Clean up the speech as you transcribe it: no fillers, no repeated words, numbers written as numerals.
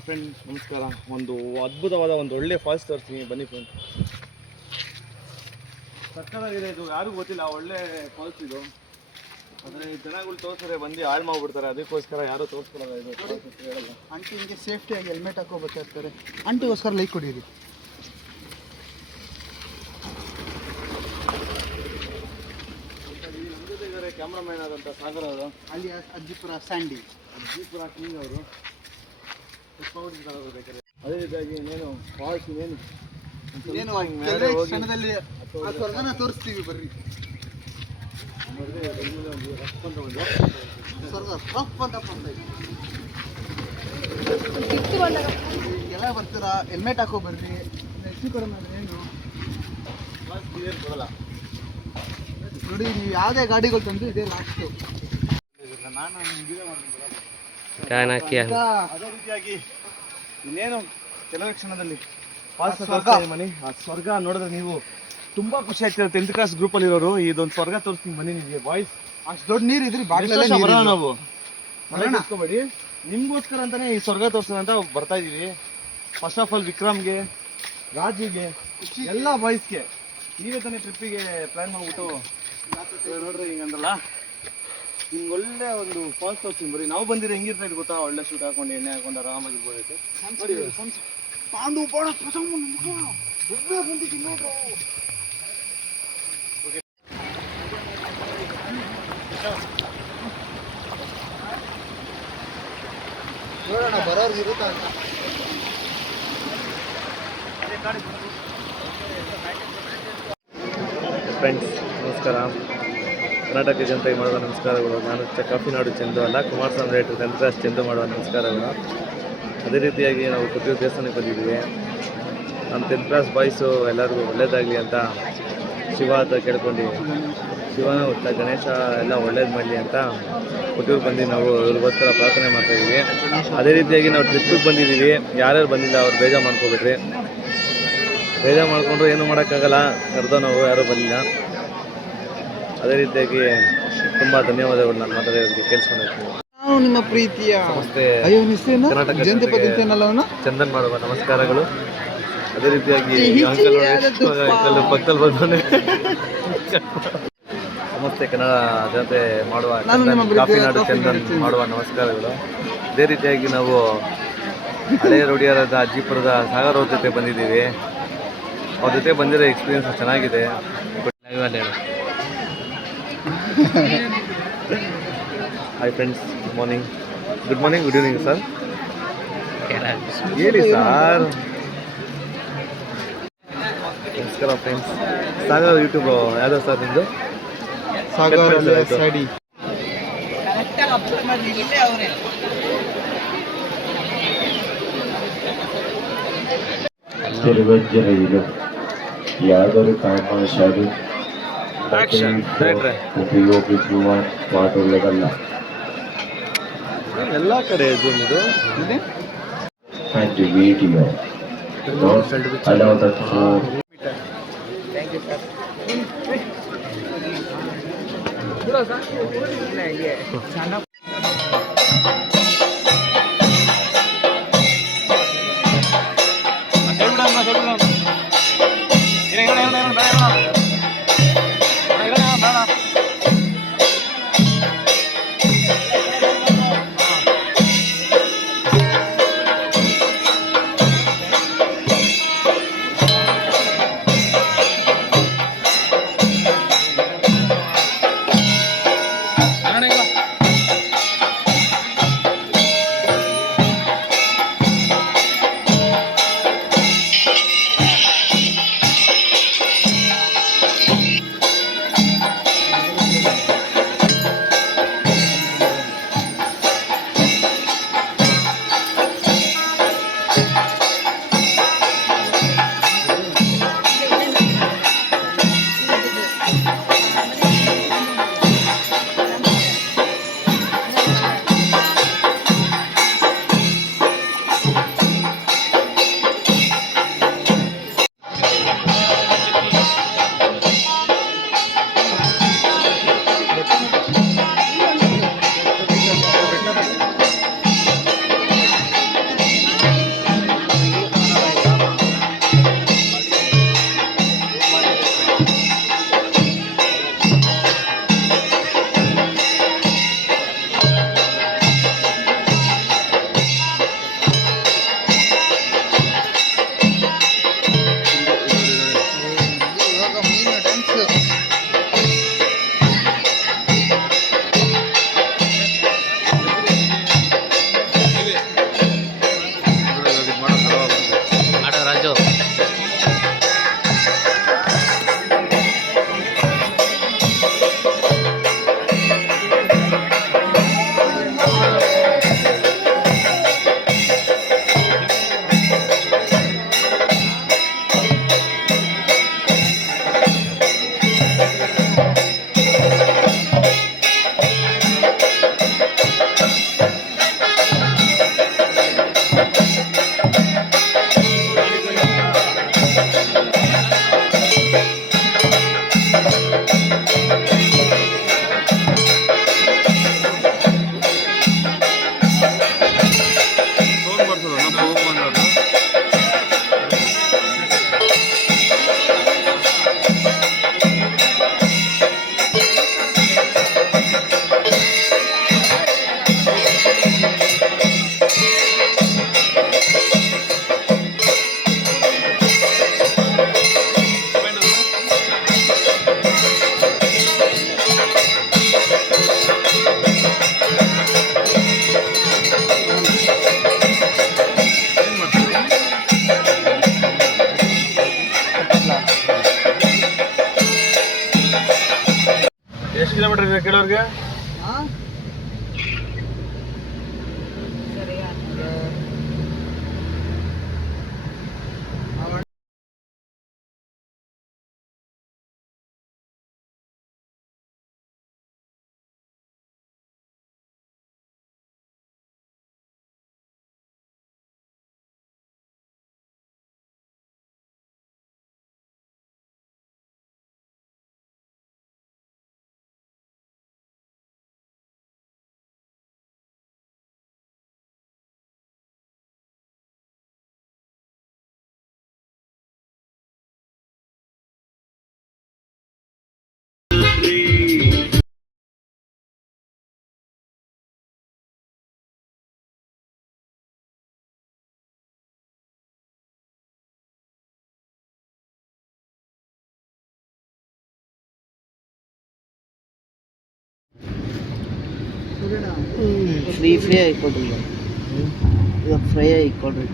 Friend ನಮಸ್ಕಾರ. ಒಂದು ಅದ್ಭುತವಾದ ಒಂದು ಒಳ್ಳೆ ಫಾಲ್ಸ್ ತೋರಿಸ್ತೀನಿ, ಬನ್ನಿ ಫ್ರೆಂಡ್. ಸಕ್ಕತ್ತಾಗಿದೆ ಇದು, ಯಾರಿಗೂ ಗೊತ್ತಿಲ್ಲ ಒಳ್ಳೆ ಫಾಲ್ಸ್ ಇದು. ಆದರೆ ಜನಗಳು ತೋರಿಸ್ತಾರೆ ಬಂದು ಹಾಳು ಮಾಡ್ಬಿಡ್ತಾರೆ, ಅದಕ್ಕೋಸ್ಕರ ಯಾರು ತೋರಿಸ್ಕೊಳಲ್ಲ ಇದು ಹೇಳಲ್ಲ. ಆಂಟಿ ಹಿಂಗೆ ಸೇಫ್ಟಿಯಾಗಿ ಹೆಲ್ಮೆಟ್ ಹಾಕೋ ಬರ್ತಾ ಇರ್ತಾರೆ. ಆಂಟಿಗೋಸ್ಕರ ಲೈಕ್ ಕೊಡಿರಿ. ನಮ್ಮ ಜೊತೆ ಇದ್ದಾರೆ ಕ್ಯಾಮ್ರಾಮ್ಯಾನ್ ಆದಂಥ ಸಾಗರ್ ಅವರು, ಅಲ್ಲಿ ಅಜ್ಜಿಪುರ ಸ್ಯಾಂಡಿ, ಅಜ್ಜಿಪುರ ಕಿಂಗ್ ಅವರು. ಬೇಕಾದ್ರೆ ಅದೇ ರೀತಿಯಾಗಿ ಇನ್ನೇನು ಫಾಲ್ಸ್ ಇನ್ನೇನು ಕ್ಷಣದಲ್ಲಿ ಸ್ವರ್ಗನ ತೋರಿಸ್ತೀವಿ ಬರ್ರಿ. ಸ್ವರ್ಗ ರಫ್ ಅಂತ ಎಲ್ಲ ಬರ್ತೀರಾ, ಹೆಲ್ಮೆಟ್ ಹಾಕೋ ಬರ್ರಿ. ಹೆಚ್ಚು ಕಡಿಮೆ ಏನು ಬರಲ್ಲ ನೋಡಿ, ನೀವು ಯಾವುದೇ ಗಾಡಿಗಳು ತಂದು ಇದೇ ಲಾಸ್ಟು. ನಾನು ವಿಡಿಯೋ ಮಾಡ್ತೀನಿ. ಅದೇ ರೀತಿಯಾಗಿ ಇನ್ನೇನು ಕೆಲವೇ ಕ್ಷಣದಲ್ಲಿ ಮನೆ ಆ ಸ್ವರ್ಗ ನೋಡಿದ್ರೆ ನೀವು ತುಂಬಾ ಖುಷಿ ಆಗ್ತದೆ. 10th ಕ್ಲಾಸ್ ಗ್ರೂಪಲ್ಲಿ ಇರೋರು ಇದೊಂದು ಸ್ವರ್ಗ ತೋರಿಸ್ತೀನಿ ಬನ್ನಿ ನಿಮಗೆ. ಬಾಯ್ಸ್ ಅಷ್ಟು ದೊಡ್ಡ ನೀರು ಇದ್ರಿ ನಾವು ಮನೆಗೋಸ್ಕರಬೇಡಿ, ನಿಮ್ಗೋಸ್ಕರ ಅಂತಾನೆ ಈ ಸ್ವರ್ಗ ತೋರಿಸೋಣ ಅಂತ ಬರ್ತಾ ಇದೀವಿ. ಫಸ್ಟ್ ಆಫ್ ಆಲ್ ವಿಕ್ರಮ್ಗೆ, ರಾಜಿಗೆ, ಎಲ್ಲ ಬಾಯ್ಸ್ಗೆ ನೀವೇ ತಾನೇ ಟ್ರಿಪ್ಪಿಗೆ ಪ್ಲಾನ್ ಮಾಡ್ಬಿಟ್ಟು ನೋಡ್ರಿ ಹಿಂಗಂದ್ರಲ್ಲ, ನಿಮ್ಗೆ ಒಳ್ಳೆ ಒಂದು ಫಾಲ್ಸ್ ತೋರಿಸ್ತೀನಿ ಬರೀ. ನಾವು ಬಂದಿರೋ ಹೆಂಗಿರ್ತೈತೆ ಗೊತ್ತಾ, ಒಳ್ಳೆ ಶೂಟ್ ಹಾಕೊಂಡು ಎಣ್ಣೆ ಹಾಕೊಂಡು ಆರಾಮಾಗಿರ್ಬೋದೈತೆ. ನೋಡೋಣ ಬರೋರ್ಗೆ ಇರುತ್ತಾ ಅಂತ. ಫ್ರೆಂಡ್ಸ್ ನಮಸ್ಕಾರ, ಕರ್ನಾಟಕ ಜನತೆಗೆ ಮಾಡುವ ನಮಸ್ಕಾರಗಳು. ನಾನು ಕಾಫಿನಾಡು ಚಂದು ಅಲ್ಲ, Kumaraswamy rate 10th class Chandu ಮಾಡುವ ನಮಸ್ಕಾರಗಳು. ಅದೇ ರೀತಿಯಾಗಿ ನಾವು ಪ್ರತಿ ದೇವಸ್ಥಾನಕ್ಕೆ ಬಂದಿದ್ದೀವಿ. ನಮ್ಮ 10th ಕ್ಲಾಸ್ ಬಾಯ್ಸು ಎಲ್ಲರಿಗೂ ಒಳ್ಳೇದಾಗಲಿ ಅಂತ ಶಿವ ಅಂತ ಕೇಳ್ಕೊಂಡು, ಶಿವನ ಹುಟ್ಟ ಗಣೇಶ ಎಲ್ಲ ಒಳ್ಳೇದು ಮಾಡಲಿ ಅಂತ ಹುಟ್ಟೂರು ಬಂದು ನಾವು ಇವ್ರಿಗೋಸ್ಕರ ಪ್ರಾರ್ಥನೆ ಮಾಡ್ತಾಯಿದ್ದೀವಿ. ಅದೇ ರೀತಿಯಾಗಿ ನಾವು ಟ್ರಿಪ್ಪಿಗೆ ಬಂದಿದ್ದೀವಿ. ಯಾರ್ಯಾರು ಬಂದಿಲ್ಲ ಅವ್ರು ಬೇಜಾರು ಮಾಡ್ಕೋಬೇಡ್ರಿ. ಬೇಜಾರು ಮಾಡಿಕೊಂಡ್ರು ಏನೂ ಮಾಡೋಕ್ಕಾಗಲ್ಲ, ಕರೆದೋ ನಾವು ಯಾರೂ ಬಂದಿಲ್ಲ. ಅದೇ ರೀತಿಯಾಗಿ ತುಂಬ ಧನ್ಯವಾದಗಳು. ನಾನು ಮಾತಾಡೋದಕ್ಕೆ ಕೇಳಿಸ್ಕೊಂಡಿರ್ತೀನಿ. ನಾವು ನಿಮ್ಮ ಪ್ರೀತಿಯ ನಮಸ್ತೆ ಕರ್ನಾಟಕ ಚಂದನ್ ಮಾಡುವ ನಮಸ್ಕಾರಗಳು. ಅದೇ ರೀತಿಯಾಗಿ ಪಕ್ಕದಲ್ಲಿ ಬಂದ ನಮಸ್ತೆ ಕನ್ನಡ ಜನತೆ ಮಾಡುವ ಕಾಫಿನಾಡು ಚಂದನ್ ಮಾಡುವ ನಮಸ್ಕಾರಗಳು. ಅದೇ ರೀತಿಯಾಗಿ ನಾವು ಹಳೆಯ ರೂಢಿಯರಾದ ಅಜ್ಜಿಪುರದ ಸಾಗರ್ ಅವ್ರ ಜೊತೆ ಬಂದಿದ್ದೀವಿ. ಅವ್ರ ಜೊತೆ ಬಂದಿರೋ ಎಕ್ಸ್ಪೀರಿಯನ್ಸ್ ಚೆನ್ನಾಗಿದೆ. Hi friends, good morning, good evening sir. ಹೇಳಿ ಸರ್. ನಮಸ್ಕಾರ ಫ್ರೆಂಡ್ಸ್. ಸಾಗರ್ ಯೂಟ್ಯೂಬ್ ಯಾವ್ದು ಸರ್ ನಿಮ್ಮದು? ಸಾಗರ್ ನಿರ್ವಜ್ಜನೆಯಿದು ಯಾದರೂ ಕಾಮಶಾಲಿ ಉಪಯೋಗಿಸುವ ಮಾಡುವುದಲ್ಲ. ಎಲ್ಲ ಕಡೆ ಇದು and the video not allow the phone. Thank you sir. ಎಷ್ಟಿದೆ ಕೇಳೋರ್ಗೆ? ಫ್ರೀ ಆಯ್ಕೊಡ್ರಿ ಇದು ಫ್ರೈ ಆಯ್ಕೊಡ್ರಿ